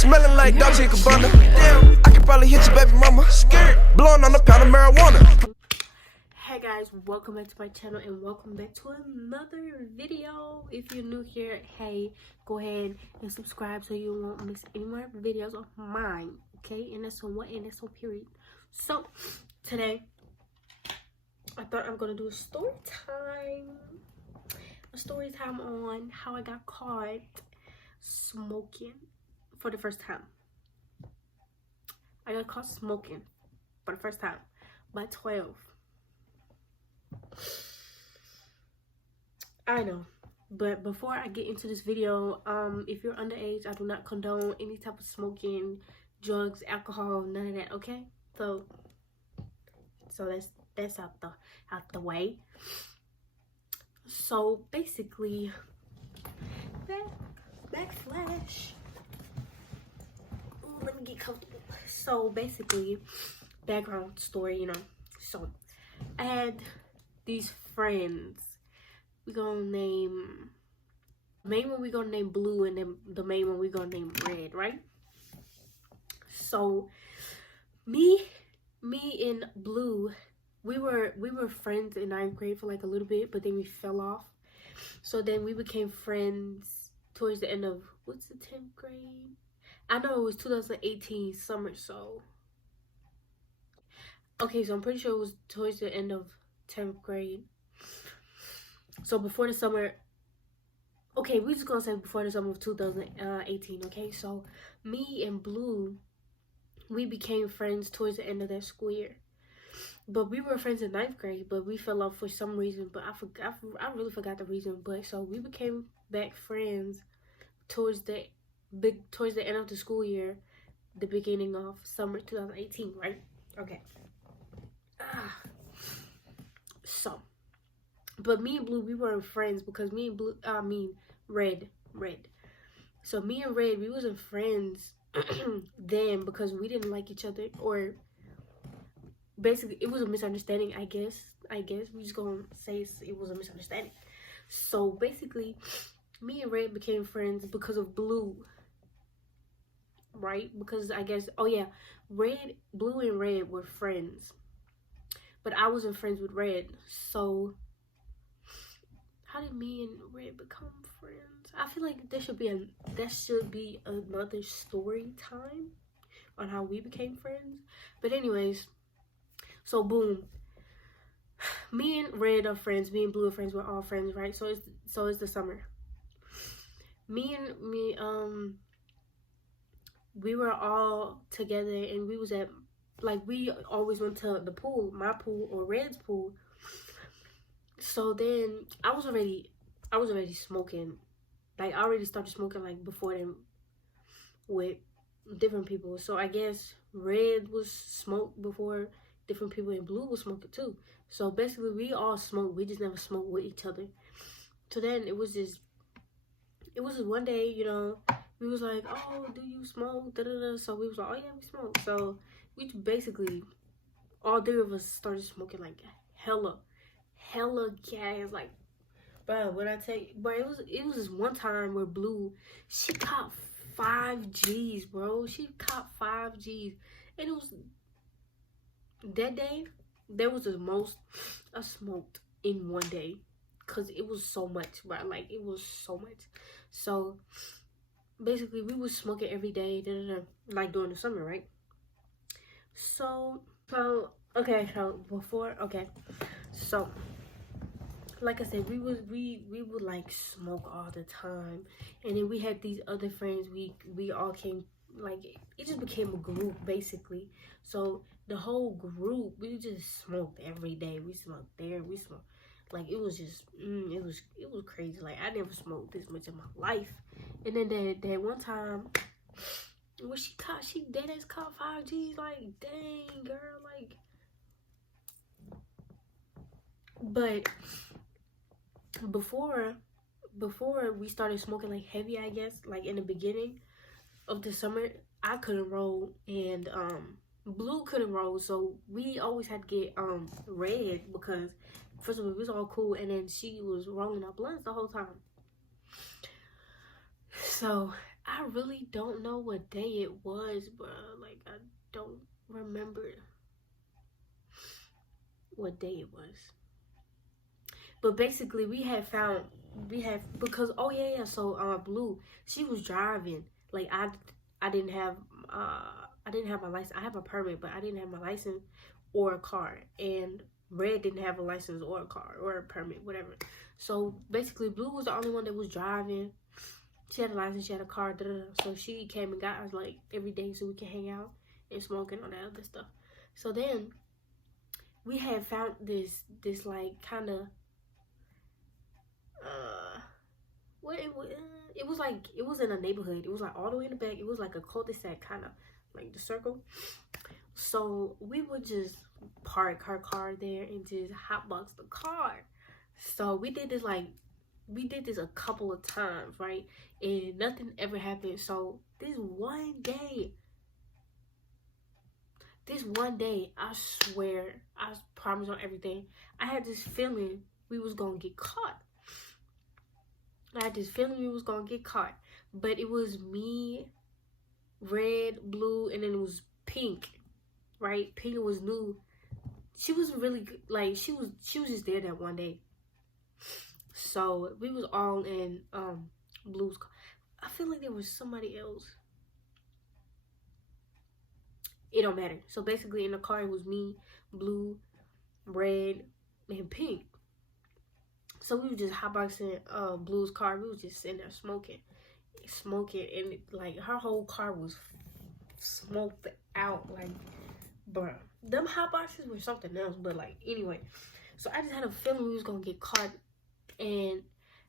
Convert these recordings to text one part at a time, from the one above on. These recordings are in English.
Smelling like Dolce & Gabbana. Damn, I could probably hit your baby mama. Scared, blowing on a pound of marijuana. Hey guys, welcome back to my channel and welcome back to another video. If you're new here, hey, go ahead and subscribe so you won't miss any more videos of mine. Okay, and that's on what, and that's on period. So today I thought I'm gonna do a story time on how I got caught smoking for the first time. I got caught smoking for the first time by 12. I know, but before I get into this video, if you're underage, I do not condone any type of smoking, drugs, alcohol, none of that. Okay, so that's out the way. So basically, backflash. Ooh, let me get comfortable. So basically, background story, you know. So I had these friends. We're gonna name the main one, we're gonna name Blue, and then the main one we're gonna name Red, right? So me and Blue, we were friends in 9th grade for like a little bit, but then we fell off. So then we became friends towards the end of, what's the 10th grade? I know it was 2018 summer, so okay, so I'm pretty sure it was towards the end of 10th grade. So before the summer, okay, we're just gonna say before the summer of 2018, okay? So me and Blue, we became friends towards the end of that school year. But we were friends in 9th grade, but we fell off for some reason, but I really forgot the reason. But so we became back friends towards the end of the school year, the beginning of summer 2018, right? Okay. So, but me and Blue, we weren't friends because me and Blue, Red. So me and Red, we wasn't friends then because we didn't like each other, or basically it was a misunderstanding. I guess we just gonna say it was a misunderstanding. So basically, me and Red became friends because of Blue, right? Because I guess, oh yeah, Blue and Red were friends, but I wasn't friends with Red. So how did me and Red become friends? I feel like there should be another story time on how we became friends. But anyways, so boom, me and Red are friends, me and Blue are friends, we're all friends, right? So it's the summer. Me, we were all together, and we was at, like, we always went to the pool, my pool or Red's pool. So then I was already smoking. Like, I already started smoking like before then with different people. So I guess Red was smoked before different people, and Blue was smoking too. So basically we all smoked, we just never smoked with each other. So then it was just one day, you know, we was like, oh, do you smoke? Da-da-da. So we was like, oh yeah, we smoke. So we basically, all three of us started smoking like hella gas. Like, bro, when I tell you, bro, it was this one time where Blue, she caught 5 G's, bro. She caught 5 G's. And it was, that day, that was the most I smoked in one day. Because it was so much, bro. Like, it was so much. So basically, we was smoking every day, like during the summer, right? So okay, so like I said, we would like smoke all the time, and then we had these other friends. We all came, like, it just became a group basically. So the whole group, we just smoked every day. We smoked there, we smoked. Like, it was just, it was crazy. Like, I never smoked this much in my life. And then that one time, when she dead ass caught 5 G's, like, dang, girl, like. But before we started smoking like heavy, I guess, like in the beginning of the summer, I couldn't roll, and Blue couldn't roll, so we always had to get Red, because first of all, it was all cool, and then she was rolling up blunts the whole time. So I I really don't know what day it was, bro. Like, I don't remember what day it was. But basically, because, oh yeah, so, Blue, she was driving. Like, I didn't have my license. I have a permit, but I didn't have my license or a car. And Red didn't have a license or a car or a permit, whatever. So, basically, Blue was the only one that was driving. She had a license, she had a car, so she came and got us, like, every day so we can hang out and smoke and all that other stuff. So then, we had found this like, kind of, it was like, it was in a neighborhood. It was, like, all the way in the back. It was, like, a cul-de-sac, kind of, like, the circle. So, we would just park her car there and just hotbox the car. So, we did this, a couple of times, right? And nothing ever happened. So this one day, I swear, I promise on everything, I had this feeling we was gonna get caught. But it was me, Red, Blue, and then it was Pink, right? Pink was new. She wasn't really good. Like, she was just there that one day. So we was all in Blue's car. I feel like there was somebody else. It don't matter. So basically in the car it was me, Blue, Red, and Pink. So we were just hotboxing Blue's car. We was just sitting there smoking, and like her whole car was smoked out. Like, bruh, them hotboxes were something else. But like, anyway, so I just had a feeling we was gonna get caught. And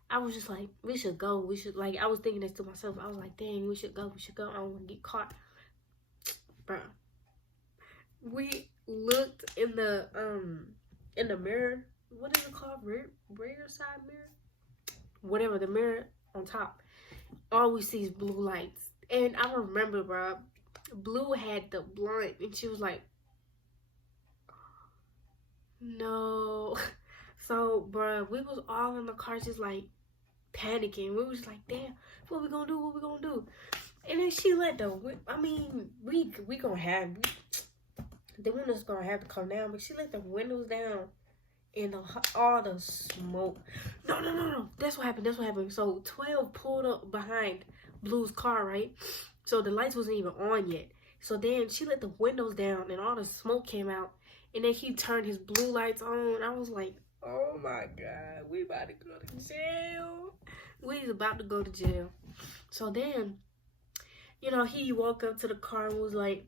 I was just like, we should go. Like, I was thinking this to myself. I was like, dang, we should go. I don't want to get caught. Bro. We looked in the mirror. What is it called? Rear side mirror? Whatever, the mirror on top. All we see is blue lights. And I remember, bro, Blue had the blunt. And she was like, no. So, bruh, we was all in the car just, like, panicking. We was like, damn, what we gonna do? And then she let we gonna have, the windows gonna have to come down, but she let the windows down and all the smoke. No. That's what happened. So, 12 pulled up behind Blue's car, right? So, the lights wasn't even on yet. So, then she let the windows down and all the smoke came out. And then he turned his blue lights on. I was like, oh my God, we about to go to jail. We about to go to jail. So then, you know, he walked up to the car and was like,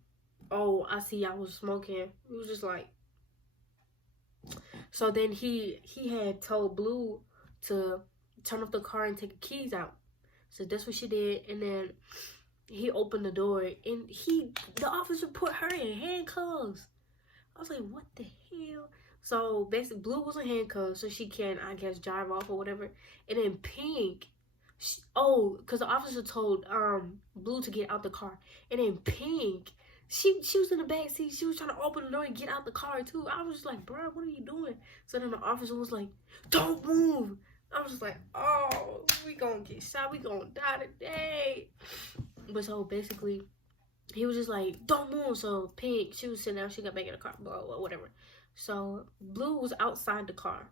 oh, I see I was smoking. He was just like, so then he had told Blue to turn off the car and take the keys out. So that's what she did. And then he opened the door and the officer put her in handcuffs. I was like, what the hell? So basically, Blue was in handcuffs, so she can, I guess, drive off or whatever. And then Pink, because the officer told Blue to get out the car. And then Pink, she was in the back seat. She was trying to open the door and get out the car too. I was just like, bro, what are you doing? So then the officer was like, don't move. I was just like, oh, we gonna get shot. We gonna die today. But so basically, he was just like, don't move. So Pink, she was sitting down. She got back in the car, blah, blah, whatever. So Blue was outside the car.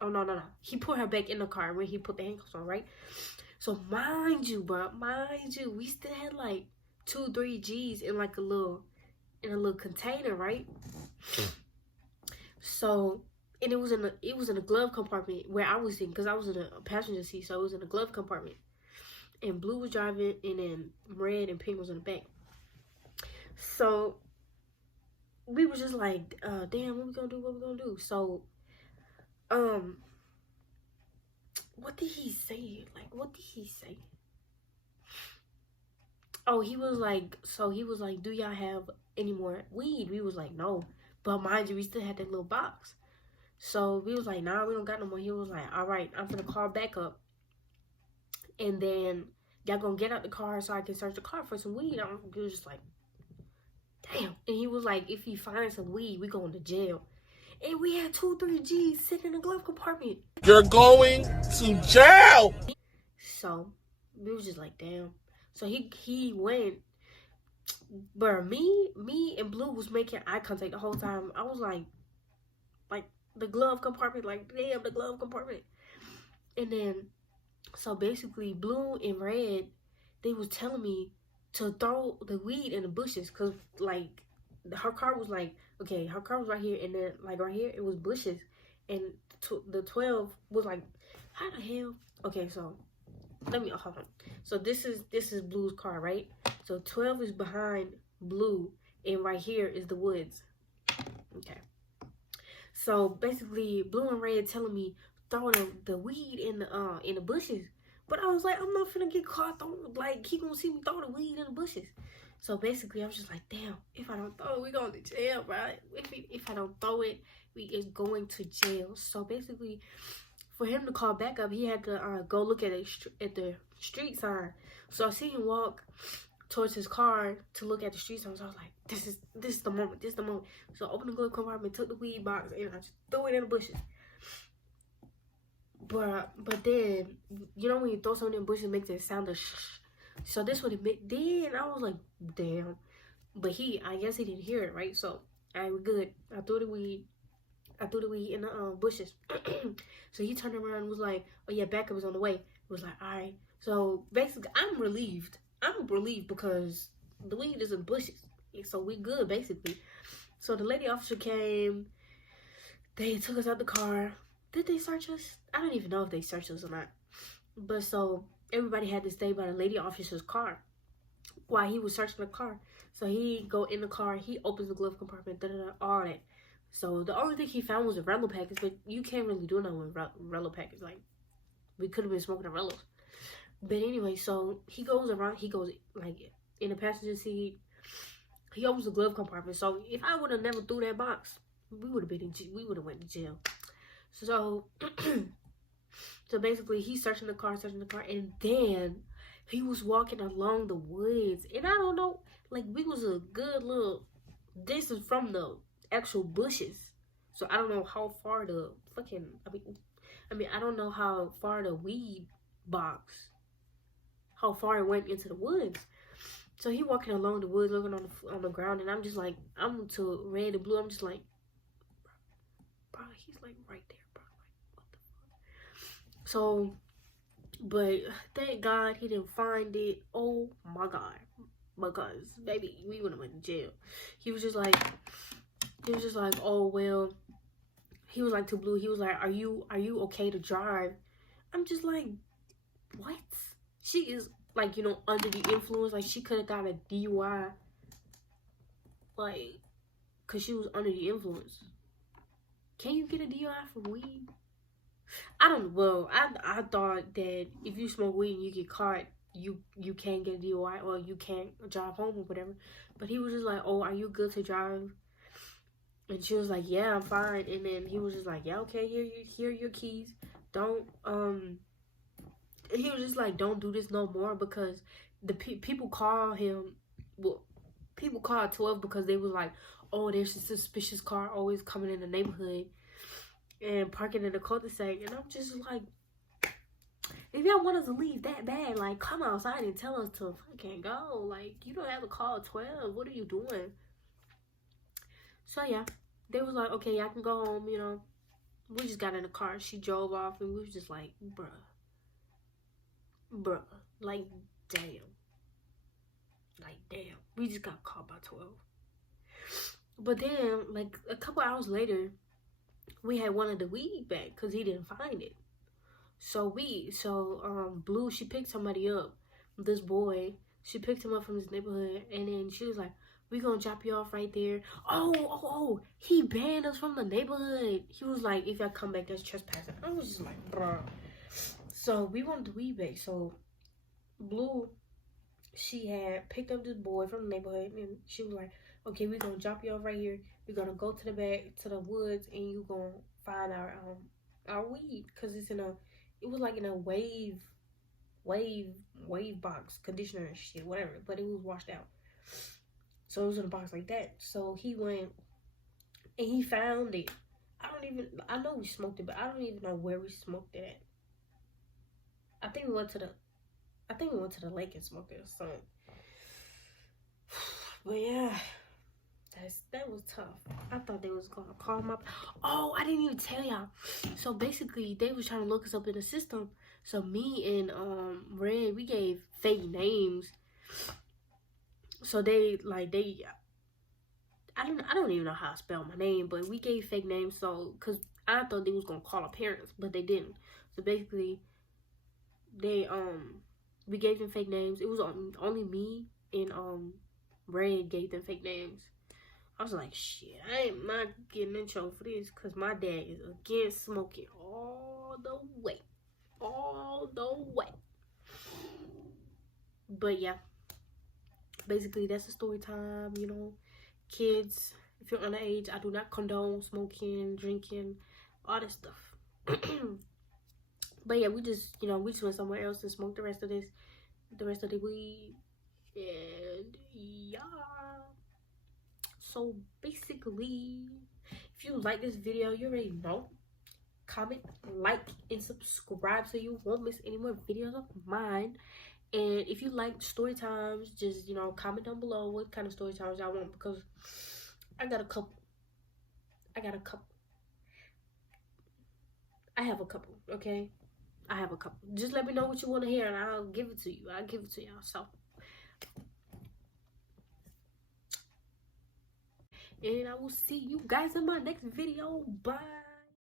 Oh, no. He put her back in the car when he put the handcuffs on, right? So mind you, we still had like 2-3 G's in like a little container, right? So, and it was in a glove compartment where I was in, because I was in a passenger seat, so it was in a glove compartment. And Blue was driving, and then Red and Pink was in the back. So we were just like, damn, what we gonna do? So, what did he say? Oh, he was like, do y'all have any more weed? We was like, no. But mind you, we still had that little box. So we was like, nah, we don't got no more. He was like, all right, I'm gonna call back up. And then y'all gonna get out the car so I can search the car for some weed. We was just like, damn. And he was like, if you find some weed, we going to jail. And we had 2-3 G's sitting in the glove compartment. You're going to jail. So we was just like, damn. So he went, but me and Blue was making eye contact the whole time. I was like the glove compartment, like damn, the glove compartment. And then so basically, Blue and Red, they was telling me to throw the weed in the bushes, cause like her car was like, okay, her car was right here, and then like right here it was bushes, and the 12 was like, how the hell? Okay, so let me hold on. So this is Blue's car, right? So 12 is behind Blue, and right here is the woods. Okay. So basically, Blue and Red telling me throw the weed in the bushes. But I was like, I'm not finna get caught throwing, like, he gonna see me throw the weed in the bushes. So basically, I was just like, damn, if I don't throw it, we going to jail, right? If I don't throw it, we is going to jail. So basically, for him to call back up, he had to go look at the street sign. So I see him walk towards his car to look at the street sign. So I was like, this is the moment, this is the moment. So I opened the glove compartment, took the weed box, and I just threw it in the bushes. But then, you know when you throw something in the bushes, it makes it sound a shh. So this what it meant. Then I was like, damn. But I guess he didn't hear it, right? So, alright, we're good. I threw the weed in the bushes. So he turned around and was like, oh yeah, backup is on the way. It was like, alright. So basically, I'm relieved because the weed is in the bushes. So we good, basically. So the lady officer came. They took us out the car. Did they search us? I don't even know if they searched us or not. But so everybody had to stay by the lady officer's car while he was searching the car. So he go in the car, he opens the glove compartment, all that. So the only thing he found was a Rello package, but you can't really do nothing with Rello package. Like, we could have been smoking a Rellos. But anyway, so he goes around, he goes like in the passenger seat. He opens the glove compartment. So if I would have never threw that box, we would have went to jail. So, so basically, he's searching the car, and then he was walking along the woods, and I don't know, like, we was a good little distance from the actual bushes, so I don't know how far the fucking, I mean, I don't know how far the weed box, how far it went into the woods. So he walking along the woods, looking on the ground, and I'm just like, I'm to Red and Blue, I'm just like, bro, he's like right there. So, but thank God he didn't find it. Oh my God, because baby, we would have went to jail. He was just like, oh well. He was like to Blue. He was like, are you okay to drive? I'm just like, what? She is like, you know, under the influence. Like, she could have got a DUI. Like, cause she was under the influence. Can you get a DUI for weed? I thought that if you smoke weed and you get caught, you can't get a DUI or you can't drive home or whatever. But he was just like, oh, are you good to drive? And she was like, yeah, I'm fine. And then he was just like, yeah, okay, here are your keys. Don't, and he was just like, don't do this no more, because the people call him, well, people call 12 because they was like, oh, there's a suspicious car always coming in the neighborhood and parking in the cul-de-sac. And I'm just like, if y'all want us to leave that bad, like, come outside and tell us to fucking go. Like, you don't have to call 12. What are you doing? So yeah, they was like, okay, y'all can go home, you know. We just got in the car. She drove off, and we was just like, bruh, like, damn. We just got caught by 12. But then, like, a couple hours later, we had wanted the weed back because he didn't find it. So Blue, she picked somebody up, this boy. She picked him up from his neighborhood, and then she was like, we gonna drop you off right there. Oh, he banned us from the neighborhood. He was like, if y'all come back, that's trespassing. I was just like, bruh. So we wanted the weed back. So Blue, she had picked up this boy from the neighborhood, and she was like, okay, we're gonna drop you off right here. We're gonna go to the back, to the woods, and you gonna find our weed, because it was like in a wave box, conditioner and shit, whatever, but it was washed out. So it was in a box like that. So he went and he found it. I know we smoked it, but I don't even know where we smoked it at. I think we went to the I think we went to the lake and smoked it or something. But yeah, that was tough. I thought they was gonna call my. Oh, I didn't even tell y'all. So basically, they was trying to look us up in the system. So me and Red, we gave fake names. So they I don't even know how to spell my name, but we gave fake names. So cause I thought they was gonna call our parents, but they didn't. So basically, they we gave them fake names. It was only me and Red gave them fake names. I was like, shit, I am not getting in trouble for this because my dad is against smoking all the way. All the way. But yeah, basically that's the story time, you know. Kids, if you're underage, I do not condone smoking, drinking, all this stuff. But yeah, we just went somewhere else and smoked the rest of the weed. And yeah. So basically, if you like this video, you already know. Comment, like, and subscribe so you won't miss any more videos of mine. And if you like story times, just comment down below what kind of story times y'all want, because I got a couple. I have a couple, okay? I have a couple. Just let me know what you want to hear and I'll give it to you. I'll give it to y'all. So, and I will see you guys in my next video. Bye.